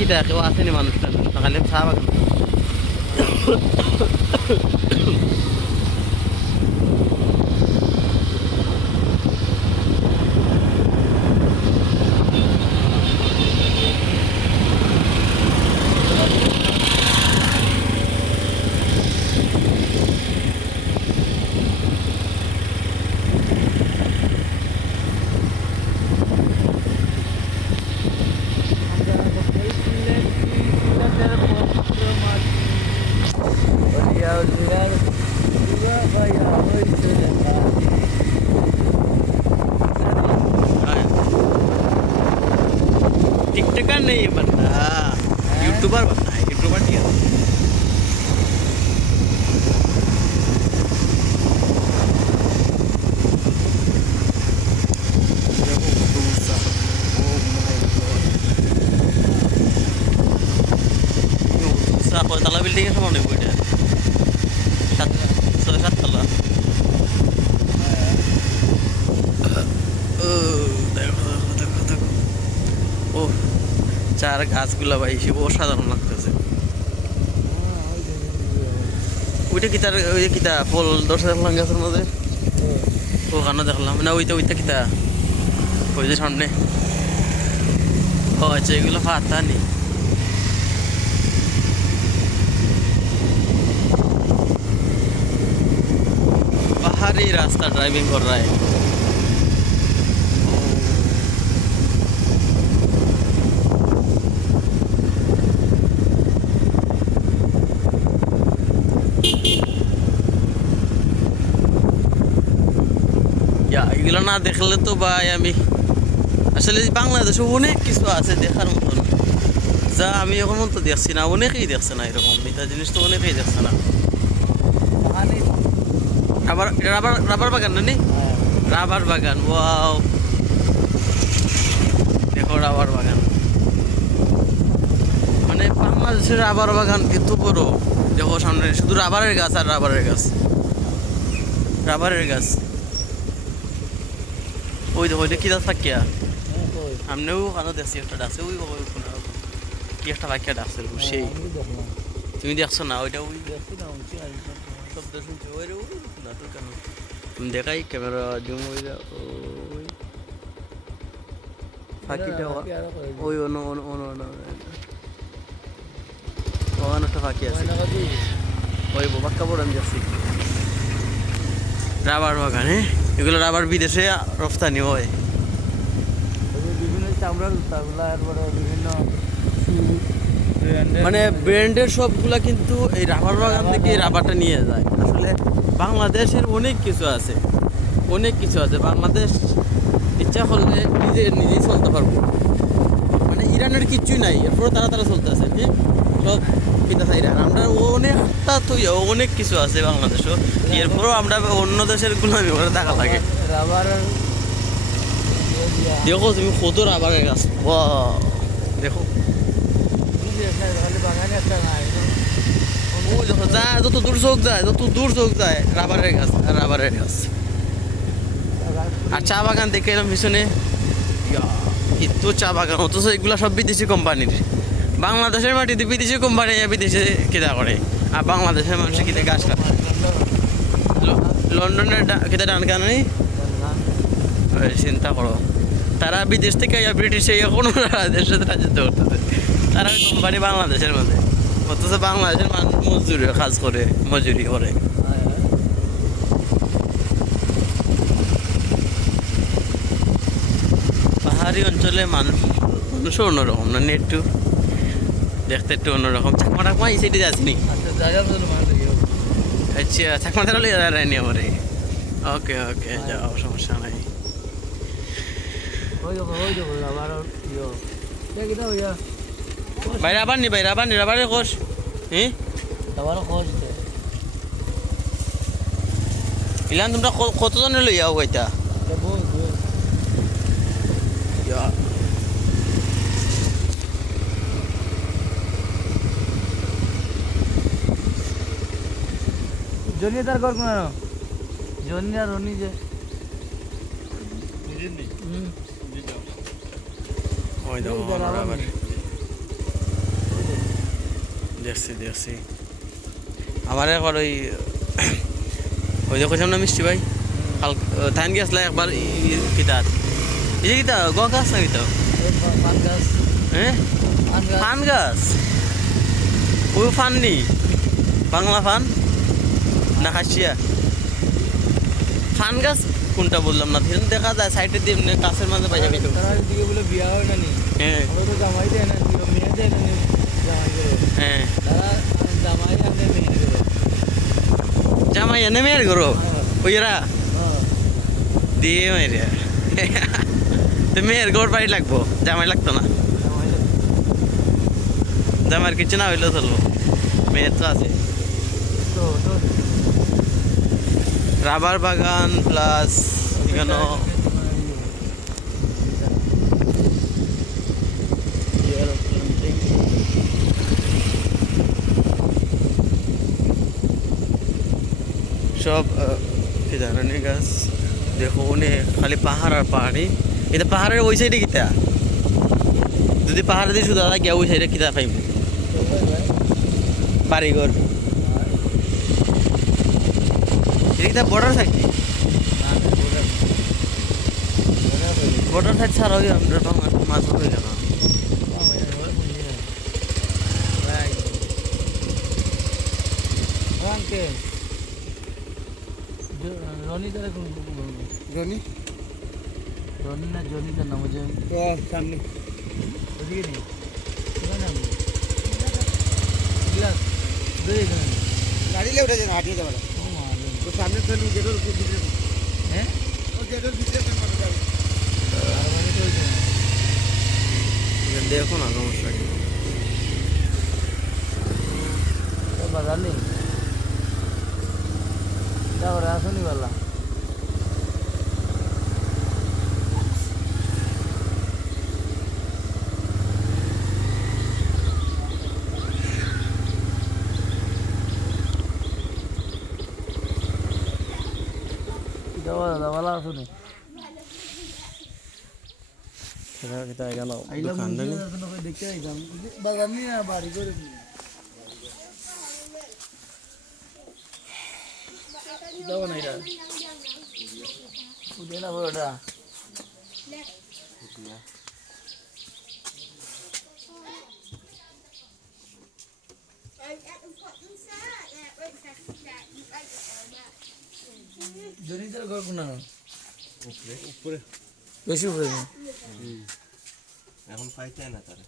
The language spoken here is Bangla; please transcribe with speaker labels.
Speaker 1: কি দেখে? ও আসেনি মানুষটা। সকালে চা বাগান नहीं है बंदा यूट्यूबर बनना চার গাছগুলা ভাই সে অসাধারণ লাগতেছে। ওইটা কিতার ওই কিতা ফল দশ দেখলাম গাছের মধ্যে? ওখানে দেখলাম। না, ওইটা ওইটা কিতা ওই যে সামনে। ও আচ্ছা এগুলো পাতা নি। পাহাড়ি রাস্তা ড্রাইভিং কর रहा এগুলো না দেখলে তো ভাই আমি আসলে বাংলাদেশে অনেক কিছু আছে দেখার মতন। যা আমি এখন তো দেখছি না, অনেকেই দেখছে না এরকম। এটা জিনিস তো অনেকেই দেখছে না। রাবার রাবার রাবার বাগান না? রাবার বাগান, ওয়াও। দেখো রাবার বাগান। মানে বাংলাদেশের রাবার বাগান এত বড়। দেখো সামনে শুধু রাবারের গাছ আর রাবারের গাছ। রাবারের গাছ। ওই দেখো ওইটা কি গাছ থাকিয়া আমনেও ওখানে দেখছি একটা ডাকছে ওই ওখানে কি একটা বাক্যা ডাকছে সেই তুমি দেখছ না ওইটা ওই শব্দ শুনছো ওই রে ওই না তোর কেন তুমি দেখাই ক্যামেরা জুম ওই ওই ফাঁকিটা ওই অন অন অন অন ওখানে একটা ফাঁকি আছে ওই বাক্কা বড় আমি যাচ্ছি রাবার বাগান হ্যাঁ এগুলো রাবার বিদেশে রপ্তানি হয়।
Speaker 2: বিভিন্ন চামড়ার জুতাগুলা এরপরে বিভিন্ন
Speaker 1: মানে ব্র্যান্ডের সবগুলা কিন্তু এই রাবার বাগান থেকে রাবারটা নিয়ে যায়। আসলে বাংলাদেশের অনেক কিছু আছে অনেক কিছু আছে। বাংলাদেশ ইচ্ছা করলে নিজে নিজেই চলতে পারব। মানে ইরানের কিচ্ছুই নাই এরপরে তারা তারা চলতে আছে হ্যাঁ সব কিনা ইরান আমরা অনেকটা তো অনেক কিছু আছে বাংলাদেশও। এরপরেও আমরা অন্য দেশের গুলামি করে দেখা লাগে।
Speaker 2: রাবারের
Speaker 1: দেখো তুমি কত রাবারের গাছ। দেখো। যায়, যত দূর চোখ যায়, যত দূর চোখ যায়, রাবারের গাছ রাবারের গাছ। আর চা বাগান দেখে এলাম পিছনে। এত চা বাগান, অথচ এগুলা সব বিদেশি কোম্পানির। বাংলাদেশের মাটিতে বিদেশি কোম্পানি বিদেশে কেদা করে? আর বাংলাদেশের মানুষের কিনে গাছ কাটে লন্ডনের কেদা ডান কেন চিন্তা করো। তারা বিদেশ থেকে ব্রিটিশে কোনো দেশের রাজত্ব করতেছে। তারা কোম্পানি বাংলাদেশের মধ্যে। অথচ বাংলাদেশের মানুষ মজদুরি কাজ করে, মজুরি করে। পাহাড়ি অঞ্চলে মানুষ মানুষও অন্যরকম না নি একটু দেখতে একটু অন্যরকম। চাকমা টাকমা এই সাইডে
Speaker 2: আচ্ছা তো মানে
Speaker 1: আচ্ছা চাকমা তাহলে যায়নি আমারে ওকে ওকে যাও সমস্যা নাই।
Speaker 2: রাবারের
Speaker 1: বাইরে আবার নি বাইরে আবার নি আবার কোষ হ্যাঁ
Speaker 2: খোঁজ দিতে
Speaker 1: ইলান তোমরা কতজনে লই যাও
Speaker 2: জনি তার ঘর কোন জনি আর রনি যে
Speaker 1: ওই
Speaker 2: ওই দেখো,
Speaker 1: আবার দেখছি দেখছি। আমার একবার ওই ওই যে না মিষ্টি ভাই? ধান গেছলা একবার কিতাত এই যে কিতা গ গাছ না কিতা?
Speaker 2: পান গাছ।
Speaker 1: হ্যাঁ
Speaker 2: পান গাছ।
Speaker 1: গাছ? ওই ফান নি? বাংলা ফান? না হাসিয়া? ফান গাছ? কোনটা বললাম না? ধীরে দেখা যায় সাইডে দিয়ে এমনি গাছের মাঝে পাই যাবি
Speaker 2: তারা দিকে বলে বিয়া হয় না নি?
Speaker 1: হ্যাঁ।
Speaker 2: তো জামাই দেয় না মেয়ে দেয় না জামাই
Speaker 1: হ্যাঁ।
Speaker 2: তারা জামাই আনে মেয়ে করে।
Speaker 1: জামাই এনে মেয়ের ওইরা
Speaker 2: হ্যাঁ।
Speaker 1: দিয়ে মেয়ের তো মেয়ের গোর বাড়ি লাগবো? জামাই লাগতো না?
Speaker 2: জামাই লাগে।
Speaker 1: কিছু না হইলেও চলবো। মেয়ের তো আছে।
Speaker 2: তো তো।
Speaker 1: রাবার বাগান প্লাস এখানে সব ধরনের গাছ। দেখো উনি খালি পাহাড় আর পাহাড়ি। এটা পাহাড়ের ওই সাইডে কিতা? যদি পাহাড়ে দিয়ে শুধু দাদা গিয়া ওই সাইডে কিতা পাইব? বাড়িঘর। এটা কিতা বর্ডার সাইড বর্ডার সাইড ছাড়া ওই আমরা মাছ হয়ে গেল
Speaker 2: রনি তারা কোন
Speaker 3: রনি?
Speaker 2: রনি না জনি তার নাম হচ্ছে
Speaker 3: ও সামনে।
Speaker 2: ওদিকে নেই।
Speaker 3: গাড়ি লে উঠেছে না হাঁটিয়ে যাবে সামনে তো গেটের ভিতরে
Speaker 2: হ্যাঁ?
Speaker 3: ও গেটের ভিতরে।
Speaker 1: দেখো না সমস্যা কি।
Speaker 2: বাজার নেই। তারপরে আসুনি দাদা ভালো আসুনি
Speaker 1: সেটা কিতা গেল?
Speaker 2: আইলাম
Speaker 1: দোকান জানি
Speaker 2: দেখতে আইলাম। বাজার নিয়ে বাড়ি করে দাও না এটা উঠে না বড়টা জনিতার ঘর কোন
Speaker 3: উপরে। উপরে।
Speaker 2: বেশি উপরে।
Speaker 3: এখন পাইতে না তারা।